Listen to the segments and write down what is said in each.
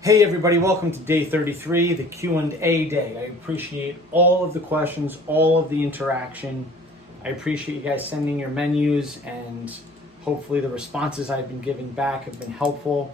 Hey everybody, welcome to day 33, the Q&A day. I appreciate all of the questions, all of the interaction. I appreciate you guys sending your menus, and hopefully the responses I've been giving back have been helpful.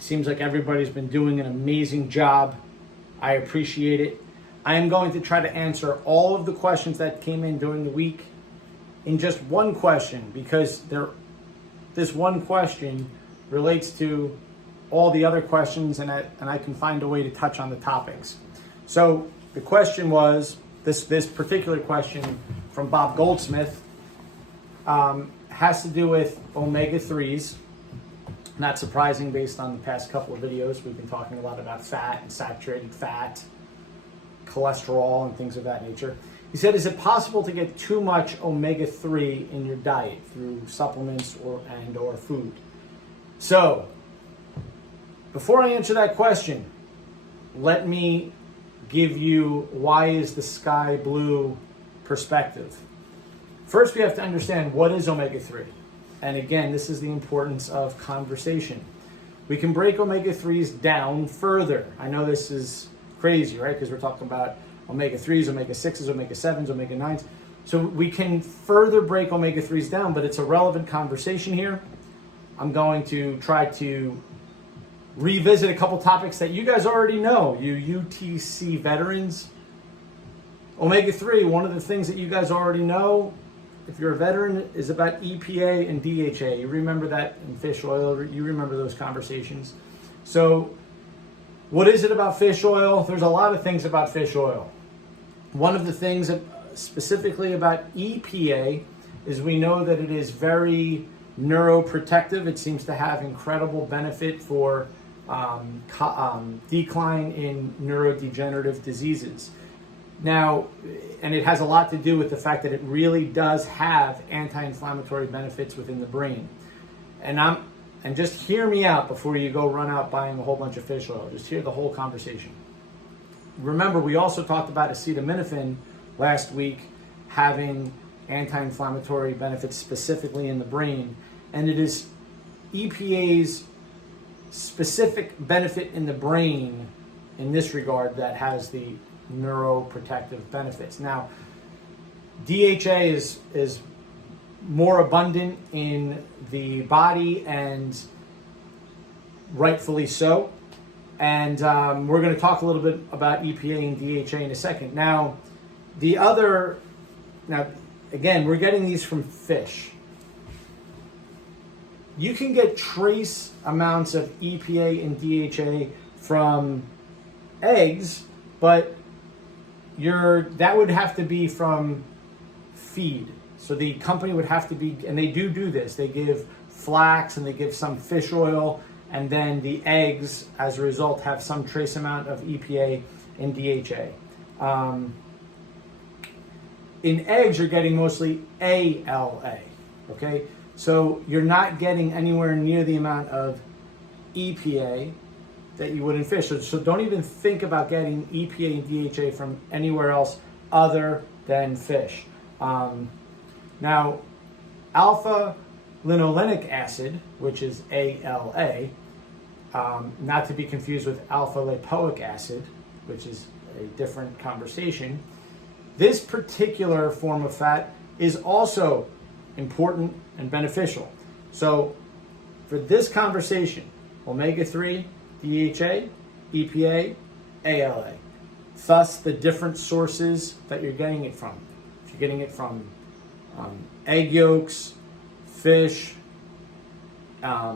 Seems like everybody's been doing an amazing job. I appreciate it. I am going to try to answer all of the questions that came in during the week in just one question, because this one question relates to all the other questions, and I can find a way to touch on the topics. So the question was, this particular question from Bob Goldsmith has to do with omega-3s. Not surprising based on the past couple of videos. We've been talking a lot about fat and saturated fat, cholesterol, and things of that nature. He said, is it possible to get too much omega-3 in your diet through supplements or food? So, before I answer that question, let me give you why is the sky blue perspective. First, we have to understand what is omega-3. And again, this is the importance of conversation. We can break omega-3s down further. I know this is crazy, right? Because we're talking about omega-3s, omega-6s, omega-7s, omega-9s. So we can further break omega-3s down, but it's a relevant conversation here. I'm going to try to revisit a couple topics that you guys already know, you UTC veterans. Omega-3, one of the things that you guys already know, if you're a veteran, is about EPA and DHA. You remember that in fish oil, you remember those conversations. So what is it about fish oil? There's a lot of things about fish oil. One of the things specifically about EPA is we know that it is very neuroprotective. It seems to have incredible benefit for decline in neurodegenerative diseases. Now, and it has a lot to do with the fact that it really does have anti-inflammatory benefits within the brain. And just hear me out before you go run out buying a whole bunch of fish oil. Just hear the whole conversation. Remember, we also talked about acetaminophen last week having anti-inflammatory benefits specifically in the brain, and it is EPA's specific benefit in the brain in this regard that has the neuroprotective benefits. Now, DHA is more abundant in the body, and rightfully so. And we're going to talk a little bit about EPA and DHA in a second. Now, again, we're getting these from fish. You can get trace amounts of EPA and DHA from eggs, but that would have to be from feed. So the company would have to be, and they do this, they give flax and they give some fish oil, and then the eggs, as a result, have some trace amount of EPA and DHA. In eggs, you're getting mostly ALA, okay? So you're not getting anywhere near the amount of EPA that you would in fish. So don't even think about getting EPA and DHA from anywhere else other than fish. Now, alpha linolenic acid, which is ALA, not to be confused with alpha lipoic acid, which is a different conversation. This particular form of fat is also important and beneficial. So for this conversation, omega-3, DHA, EPA, ALA. Thus the different sources that you're getting it from. If you're getting it from egg yolks, fish, I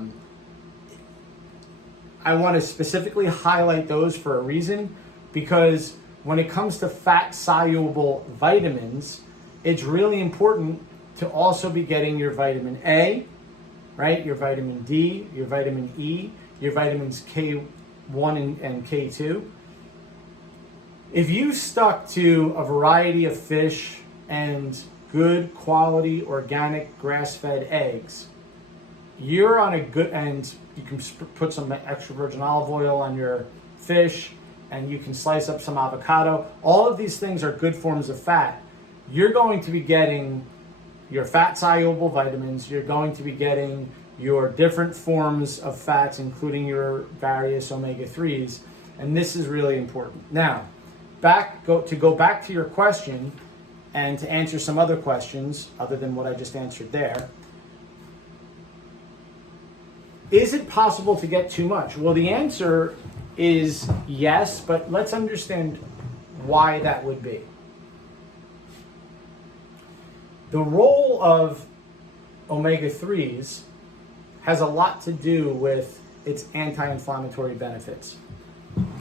want to specifically highlight those for a reason, because when it comes to fat-soluble vitamins, it's really important to also be getting your vitamin A, right? Your vitamin D, your vitamin E, your vitamins K1 and K2. If you stuck to a variety of fish and good quality organic grass-fed eggs, you're on a good, and you can put some extra virgin olive oil on your fish, and you can slice up some avocado. All of these things are good forms of fat. You're going to be getting your fat-soluble vitamins. You're going to be getting your different forms of fats, including your various omega-3s. And this is really important. Now, go back to your question and to answer some other questions other than what I just answered there. Is it possible to get too much? Well, the answer is yes, but let's understand why that would be. The role of omega-3s has a lot to do with its anti-inflammatory benefits.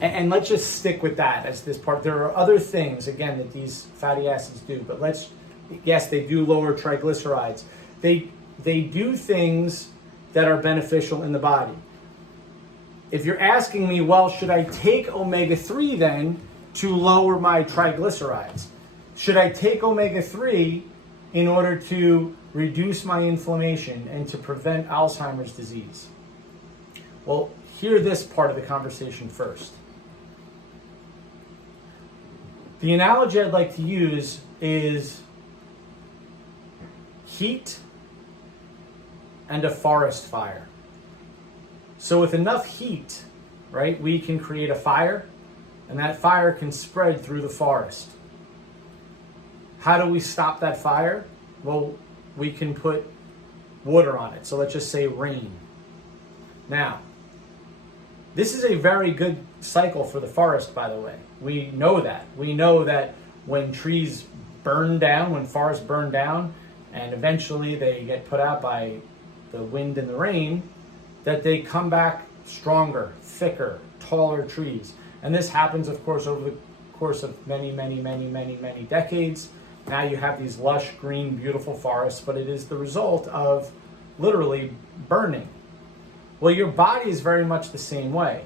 And let's just stick with that as this part. There are other things, again, that these fatty acids do, but yes, they do lower triglycerides. They do things that are beneficial in the body. If you're asking me, well, should I take omega-3 then to lower my triglycerides? Should I take omega-3 in order to reduce my inflammation and to prevent Alzheimer's disease? Well, hear this part of the conversation first. The analogy I'd like to use is heat and a forest fire. So with enough heat, right, we can create a fire, and that fire can spread through the forest. How do we stop that fire? Well, we can put water on it. So let's just say rain. Now, this is a very good cycle for the forest, by the way. We know that. We know that when trees burn down, when forests burn down, and eventually they get put out by the wind and the rain, that they come back stronger, thicker, taller trees. And this happens, of course, over the course of many, many, many, many, many decades. Now you have these lush, green, beautiful forests, but it is the result of literally burning. Well, your body is very much the same way.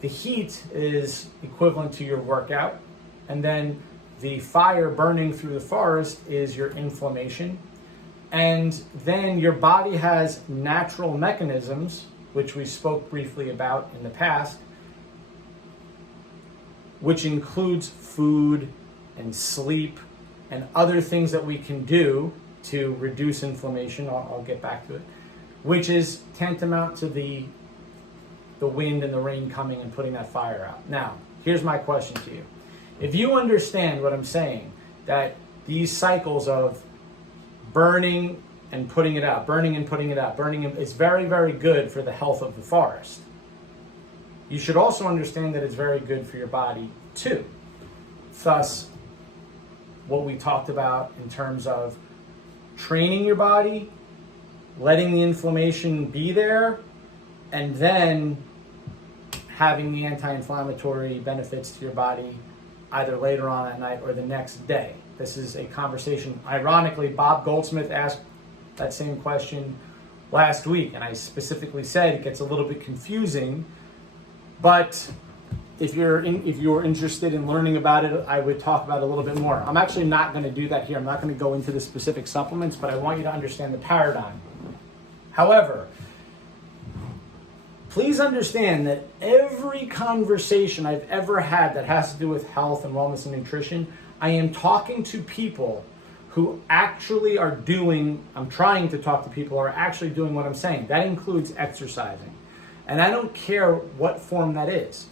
The heat is equivalent to your workout, and then the fire burning through the forest is your inflammation. And then your body has natural mechanisms, which we spoke briefly about in the past, which includes food and sleep and other things that we can do to reduce inflammation. I'll get back to it, which is tantamount to the wind and the rain coming and putting that fire out. Now, here's my question to you. If you understand what I'm saying, that these cycles of burning and putting it out, burning and putting it out, is very, very good for the health of the forest. You should also understand that it's very good for your body too. Thus, what we talked about in terms of training your body, letting the inflammation be there, and then having the anti-inflammatory benefits to your body either later on at night or the next day. This is a conversation. Ironically, Bob Goldsmith asked that same question last week, and I specifically said it gets a little bit confusing, but if you're interested in learning about it, I would talk about it a little bit more. I'm actually not going to do that here. I'm not going to go into the specific supplements, but I want you to understand the paradigm. However, please understand that every conversation I've ever had that has to do with health and wellness and nutrition, I am talking to people who actually are doing, I'm trying to talk to people who are actually doing what I'm saying. That includes exercising. And I don't care what form that is.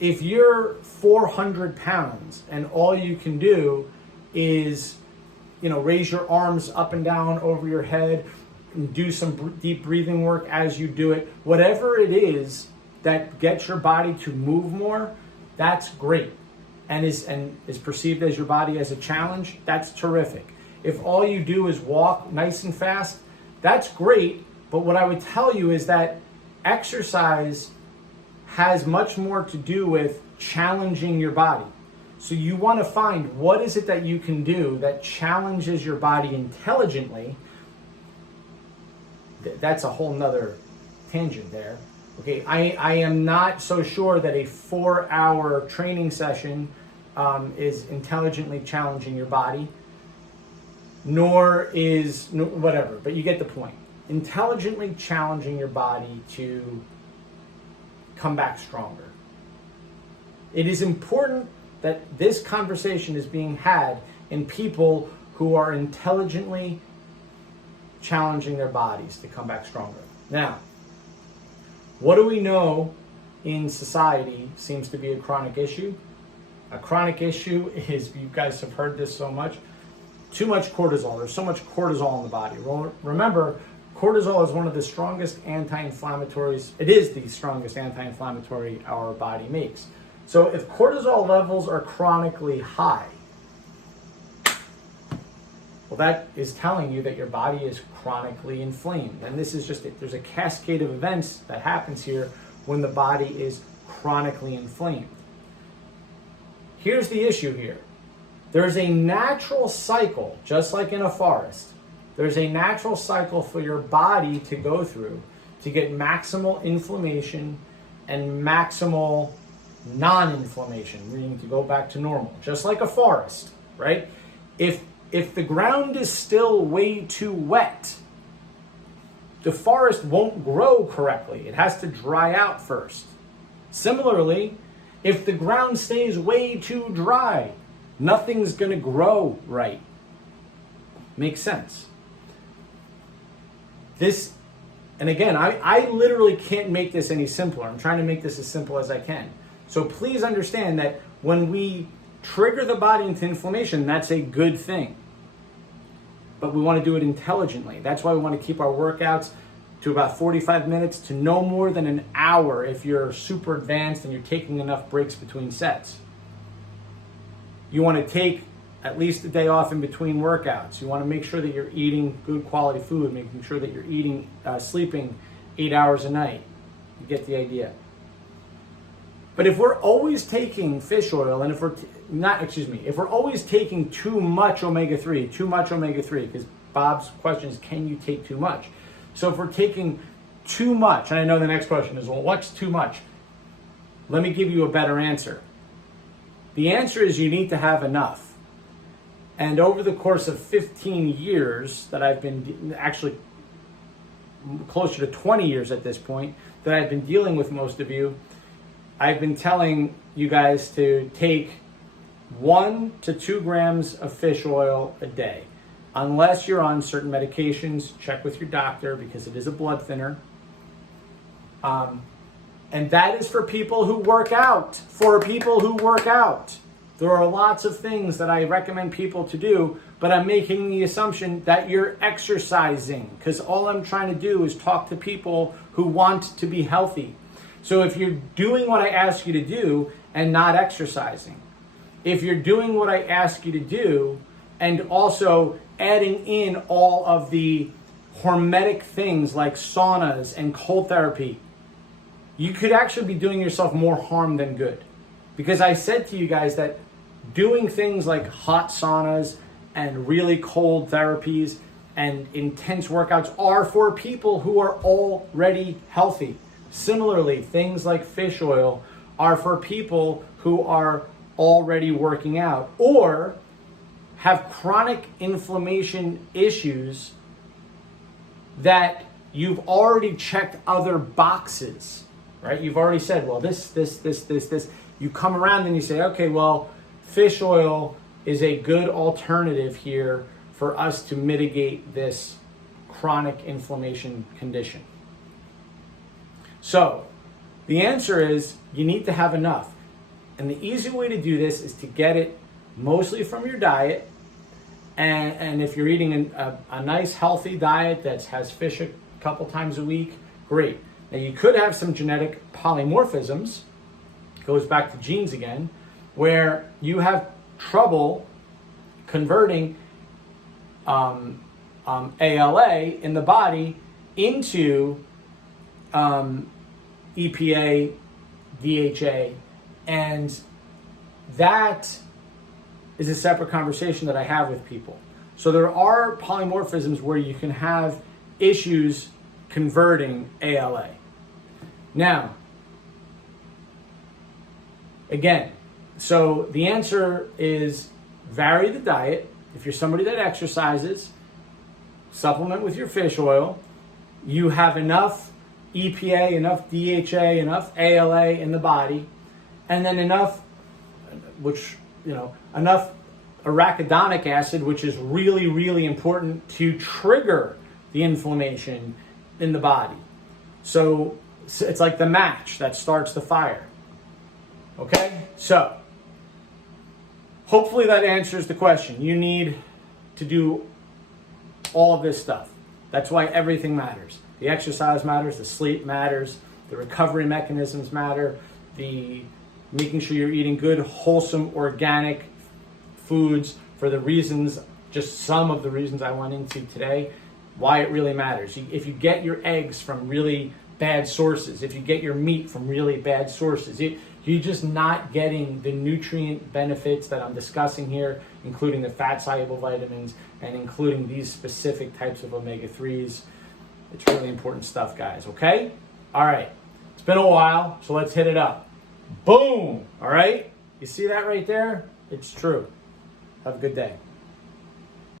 If you're 400 pounds and all you can do is, raise your arms up and down over your head, and do some deep breathing work as you do it, whatever it is that gets your body to move more, that's great. And is perceived as your body as a challenge, that's terrific. If all you do is walk nice and fast, that's great. But what I would tell you is that exercise has much more to do with challenging your body. So you want to find what is it that you can do that challenges your body intelligently. That's a whole nother tangent there. Okay, I am not so sure that a 4-hour training session is intelligently challenging your body, nor is whatever, but you get the point. Intelligently challenging your body to come back stronger. It is important that this conversation is being had in people who are intelligently challenging their bodies to come back stronger. Now, what do we know in society seems to be a chronic issue? A chronic issue is, you guys have heard this so much, too much cortisol. There's so much cortisol in the body. Remember, cortisol is one of the strongest anti-inflammatories. It is the strongest anti-inflammatory our body makes. So if cortisol levels are chronically high, well, that is telling you that your body is chronically inflamed. And this is just, there's a cascade of events that happens here when the body is chronically inflamed. Here's the issue here. There's a natural cycle, just like in a forest. There's a natural cycle for your body to go through to get maximal inflammation and maximal non-inflammation, meaning to go back to normal, just like a forest, right? If the ground is still way too wet, the forest won't grow correctly. It has to dry out first. Similarly, if the ground stays way too dry, nothing's going to grow right. Makes sense. And again, I literally can't make this any simpler. I'm trying to make this as simple as I can. So please understand that when we trigger the body into inflammation, that's a good thing. But we want to do it intelligently. That's why we want to keep our workouts to about 45 minutes to no more than an hour if you're super advanced and you're taking enough breaks between sets. You want to take at least a day off in between workouts. You want to make sure that you're eating good quality food, making sure that you're sleeping 8 hours a night. You get the idea. But if we're always taking fish oil, and if we're always taking too much omega-3, because Bob's question is, can you take too much? So if we're taking too much, and I know the next question is, well, what's too much? Let me give you a better answer. The answer is you need to have enough. And over the course of 15 years that I've been, actually closer to 20 years at this point, that I've been dealing with most of you, I've been telling you guys to take 1 to 2 grams of fish oil a day. Unless you're on certain medications, check with your doctor because it is a blood thinner. And that is for people who work out. There are lots of things that I recommend people to do, but I'm making the assumption that you're exercising because all I'm trying to do is talk to people who want to be healthy. So if you're doing what I ask you to do and not exercising, if you're doing what I ask you to do and also adding in all of the hormetic things like saunas and cold therapy, you could actually be doing yourself more harm than good. Because I said to you guys that doing things like hot saunas and really cold therapies and intense workouts are for people who are already healthy. Similarly, things like fish oil are for people who are already working out or have chronic inflammation issues that you've already checked other boxes, right? You've already said, well, this. You come around and you say, okay, well, fish oil is a good alternative here for us to mitigate this chronic inflammation condition. So the answer is you need to have enough. And the easy way to do this is to get it mostly from your diet. And if you're eating a nice healthy diet that has fish a couple times a week, great. Now you could have some genetic polymorphisms, goes back to genes again, where you have trouble converting ALA in the body into EPA, DHA, and that is a separate conversation that I have with people. So there are polymorphisms where you can have issues converting ALA. Now, again, so the answer is vary the diet. If you're somebody that exercises, supplement with your fish oil. You have enough EPA, enough DHA, enough ALA in the body, and then enough arachidonic acid, which is really, really important to trigger the inflammation in the body. So it's like the match that starts the fire. Okay? So hopefully that answers the question. You need to do all of this stuff. That's why everything matters. The exercise matters, the sleep matters, the recovery mechanisms matter, the making sure you're eating good, wholesome, organic foods for the reasons, just some of the reasons I went into today, why it really matters. If you get your eggs from really bad sources, if you get your meat from really bad sources, you're just not getting the nutrient benefits that I'm discussing here, including the fat-soluble vitamins and including these specific types of omega-3s. It's really important stuff, guys, okay? All right, it's been a while, so let's hit it up. Boom, all right? You see that right there? It's true. Have a good day.